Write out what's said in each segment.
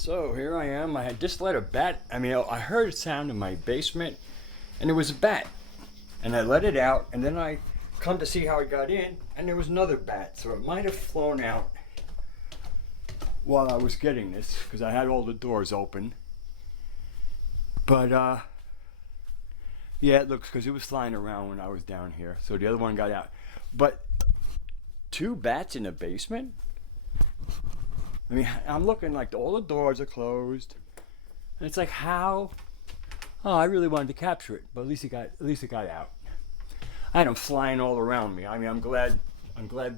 So here I am. I had just let a bat. I heard a sound in my basement, and it was a bat. And I let it out, and then I come to see how it got in, and there was another bat. So it might have flown out while I was getting this, because I had all the doors open. But yeah, it looks, because it was flying around when I was down here. So the other one got out. But 2 bats in a basement? I mean, I'm looking like all the doors are closed, and it's like, how? Oh, I really wanted to capture it, but at least it got out. I had them flying all around me. I mean, I'm glad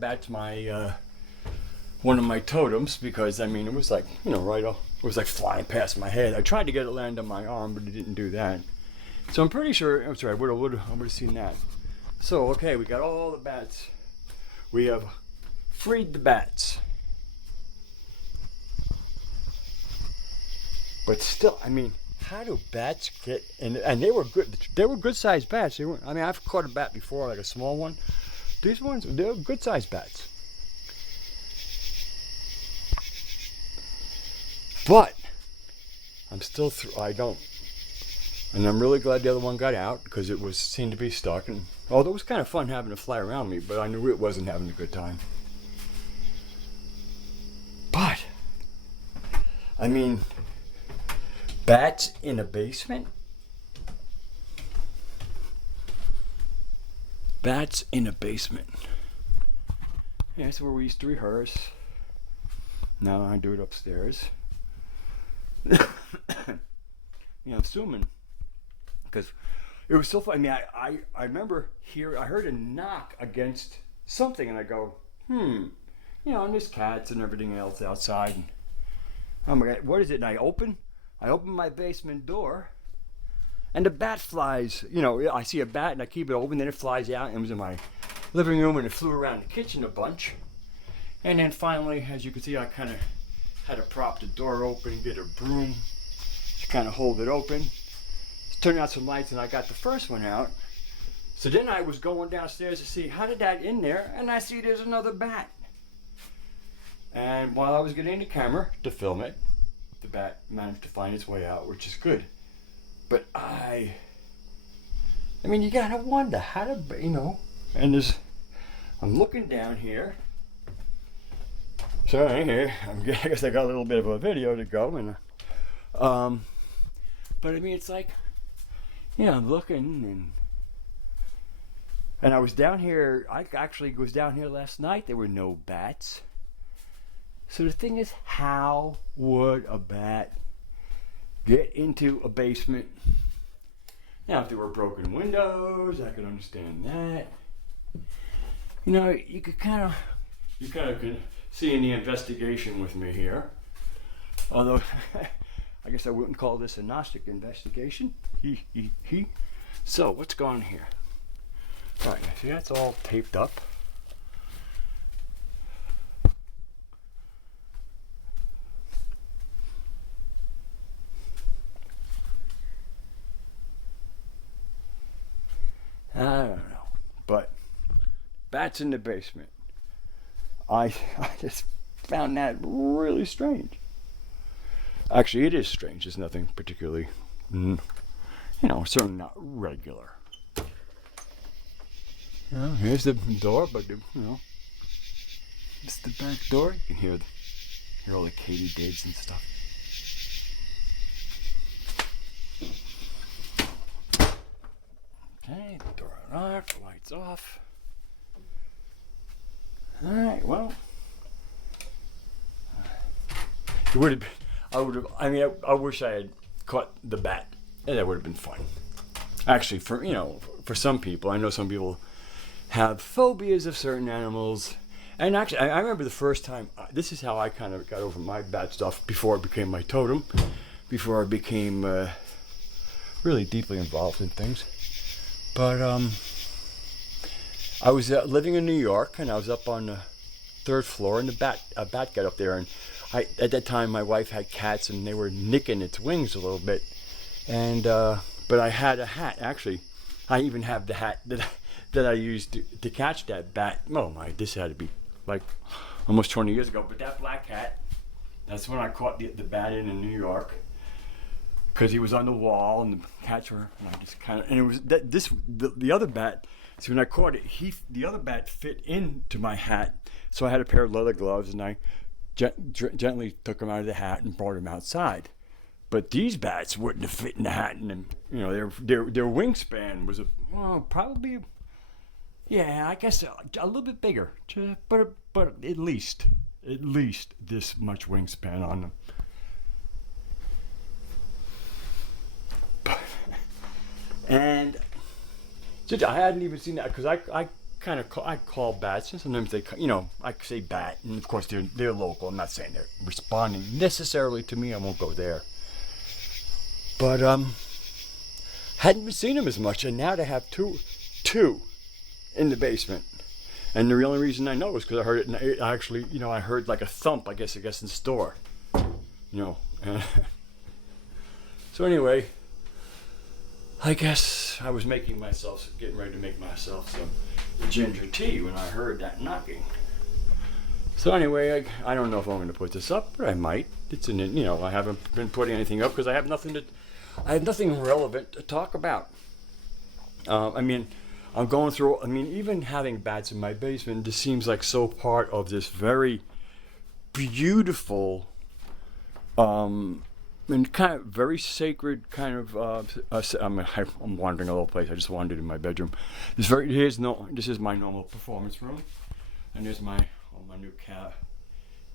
bats my one of my totems, because I mean, it was like, right off. It was like flying past my head. I tried to get it land on my arm, but it didn't do that. So I'm pretty sure. I'm sorry. I would have seen that. So okay, we got all the bats. We have freed the bats. But still, I mean, how do bats get? And they were good. They were good-sized bats. They weren't. I mean, I've caught a bat before, like a small one. These ones, they're good-sized bats. But I'm still. I don't. And I'm really glad the other one got out, because it seemed to be stuck. And although it was kind of fun having to fly around me, but I knew it wasn't having a good time. But I mean, bats in a basement? Bats in a basement. Yeah, that's where we used to rehearse. Now I do it upstairs. I'm assuming, because it was so funny. I mean, I remember I heard a knock against something, and I go, and there's cats and everything else outside. And, oh my God, what is it? And I open my basement door, and a bat flies. I see a bat, and I keep it open, then it flies out, and it was in my living room, and it flew around the kitchen a bunch. And then finally, as you can see, I kind of had to prop the door open, get a broom to kind of hold it open. Turn out some lights, and I got the first one out. So then I was going downstairs to see how did that in there, and I see there's another bat. And while I was getting the camera to film it, the bat managed to find its way out, which is good. But I mean, you gotta wonder how to, and I'm looking down here. So here, I guess I got a little bit of a video to go, and but I mean, it's like, I'm looking, and I was down here. I actually was down here last night. There were no bats. So the thing is, how would a bat get into a basement? Now, if there were broken windows, I could understand that. You kind of can see in the investigation with me here. Although, I guess I wouldn't call this a Gnostic investigation. So, what's going on here? All right, see, that's all taped up. I don't know, but bats in the basement. I just found that really strange. Actually, it is strange. It's nothing particularly, certainly not regular. Here's the door, but it's the back door. You can hear all the katydids and stuff. Okay, the door unlocked, lights off. Alright, well, it would have been, I wish I had caught the bat, and that would have been fun. Actually, for some people, I know some people have phobias of certain animals, and actually, I remember the first time, this is how I kind of got over my bat stuff before it became my totem, before I became really deeply involved in things. But I was living in New York, and I was up on the 3rd floor, and a bat got up there, and at that time my wife had cats, and they were nicking its wings a little bit, and but I had a hat. Actually, I even have the hat that I used to catch that bat. Oh my, this had to be like almost 20 years ago. But that black hat That's when I caught the bat in New York, because he was on the wall and the catcher, and I just kind of, and it was that the other bat. See, when I caught it, the other bat fit into my hat, so I had a pair of leather gloves, and I gently took them out of the hat and brought them outside. But these bats wouldn't have fit in the hat, and you know, their wingspan was probably, yeah, I guess a little bit bigger, but at least this much wingspan on them. And I hadn't even seen that, because I kind of I call bats, and sometimes they, you know, I say bat, and of course they're local. I'm not saying they're responding necessarily to me. I won't go there. But hadn't been seeing them as much, and now to have two in the basement. And the only reason I know is because I heard it. I actually, you know, I heard like a thump. I guess in the store. You know. So anyway, I guess I was getting ready to make myself some ginger tea when I heard that knocking. So anyway, I don't know if I'm going to put this up, but I might. It's in, you know, I haven't been putting anything up because I have nothing relevant to talk about. I mean, I'm going through. I mean, even having bats in my basement just seems like so part of this very beautiful, and kind of very sacred kind of. I'm wandering a little place. I just wandered in my bedroom. This is my normal performance room, and there's my new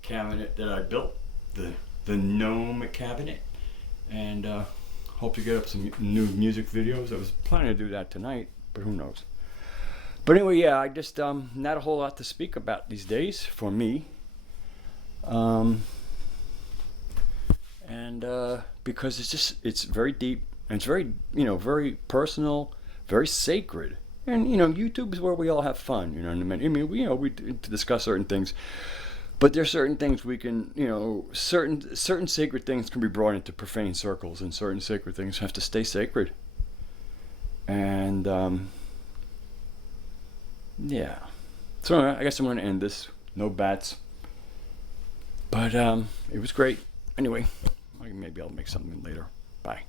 cabinet that I built, the gnome cabinet, and hope to get up some new music videos. I was planning to do that tonight, but who knows. But anyway, yeah, I just not a whole lot to speak about these days for me. And because it's very deep, and it's very, you know, very personal, very sacred. And, you know, YouTube is where we all have fun, you know what I mean? I mean, you know, we discuss certain things, but there's certain things we can, you know, certain sacred things can be brought into profane circles, and certain sacred things have to stay sacred. And, yeah. So I guess I'm going to end this. No bats. But, it was great. Anyway, maybe I'll make something later. Bye.